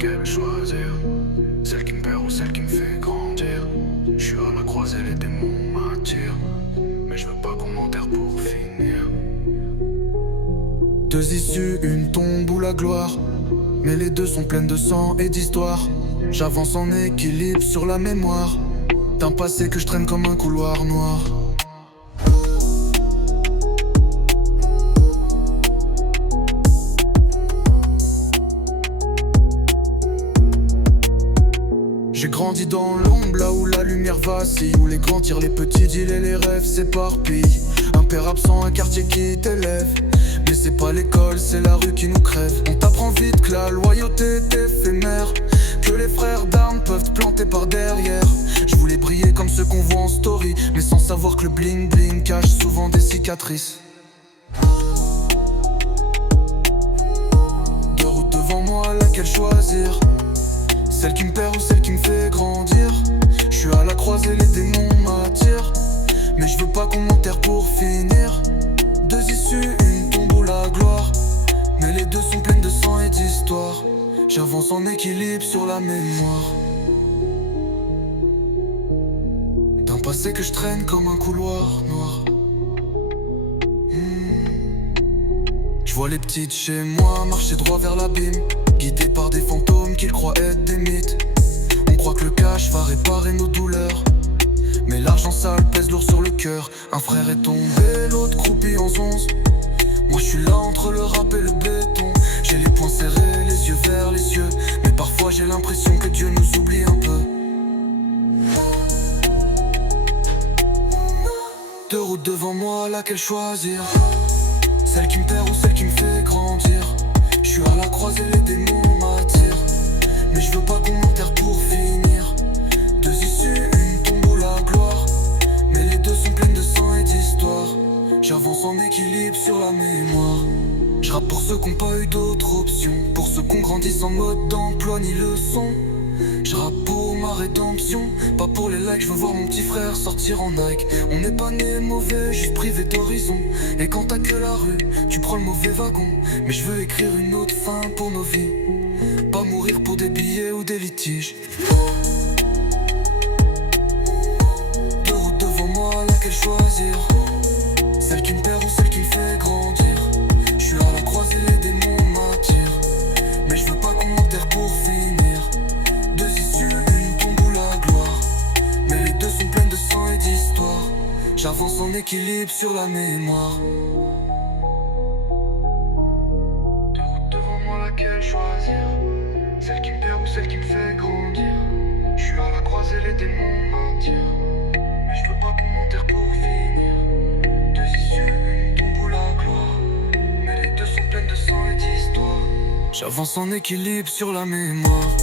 laquelle choisir. Celle qui me perd ou celle qui me fait grandir. Je suis à la croisée, les démons m'attirent. Mais je veux pas qu'on m'enterre pour finir. Deux issues, une tombe ou la gloire. Mais les deux sont pleines de sang et d'histoire. J'avance en équilibre sur la mémoire d'un passé que je traîne comme un couloir noir. J'ai grandi dans l'ombre, là où la lumière vacille, où les grands tirent les petits deals et les rêves s'éparpillent. Un père absent, un quartier qui t'élève. Mais c'est pas l'école, c'est la rue qui nous crève. On t'apprend vite que la loyauté est éphémère, que les frères d'armes peuvent te planter par derrière. Je voulais briller comme ceux qu'on voit en story, mais sans savoir que le bling bling cache souvent des cicatrices. Deux routes devant moi, laquelle choisir? Celle qui me perd ou celle qui me fait grandir. Je suis à la croisée, les démons m'attirent. Mais je veux pas qu'on m'enterre pour finir. Deux issues, une tombe ou la gloire. Mais les deux sont pleines de sang et d'histoire. J'avance en équilibre sur la mémoire d'un passé que je traîne comme un couloir noir. Je vois les petites chez moi marcher droit vers l'abîme, guidés par des fantômes qu'ils croient être des mythes. On croit que le cash va réparer nos douleurs, mais l'argent sale pèse lourd sur le cœur. Un frère est tombé, l'autre croupi en zonze. Moi je suis là entre le rap et le béton. J'ai les poings serrés, les yeux vers les yeux, mais parfois j'ai l'impression que Dieu nous oublie un peu. Deux routes devant moi, laquelle choisir? Celle qui me perd ou celle qui me fait grandir. Je suis à la croisée, les démons m'attirent. Mais je veux pas qu'on m'enterre pour finir. Deux issues, une tombe ou la gloire. Mais les deux sont pleines de sang et d'histoire. J'avance en équilibre sur la mémoire. Je rappe pour ceux qui n'ont pas eu d'autres options, pour ceux qui ont grandi sans mode d'emploi ni leçon. Je rappe pour ma rédemption, pas pour les likes. Je veux voir mon petit frère sortir en Nike. On n'est pas né mauvais, juste privé d'horizon. Et quand t'as que la rue, tu prends le mauvais wagon. Mais je veux écrire une autre fin pour nos vies, pas mourir pour des billets ou des litiges. Deux routes devant moi, laquelle choisir? Celle qui me perd ou celle qui me fait grandir. Je suis à la croisée, les démons m'attirent. Mais je veux pas qu'on m'enterre pour finir. Deux issues, une tombe ou la gloire. Mais les deux sont pleines de sang et d'histoire. J'avance en équilibre sur la mémoire. Deux routes devant moi, laquelle choisir? Celle qui me perd ou celle qui me fait grandir. Je suis à la croisée, les démons m'attirent. Mais je veux pas qu'on m'enterre pour finir. Deux issues, une tombe ou la gloire. Mais les deux sont pleines de sang et d'histoire. J'avance en équilibre sur la mémoire.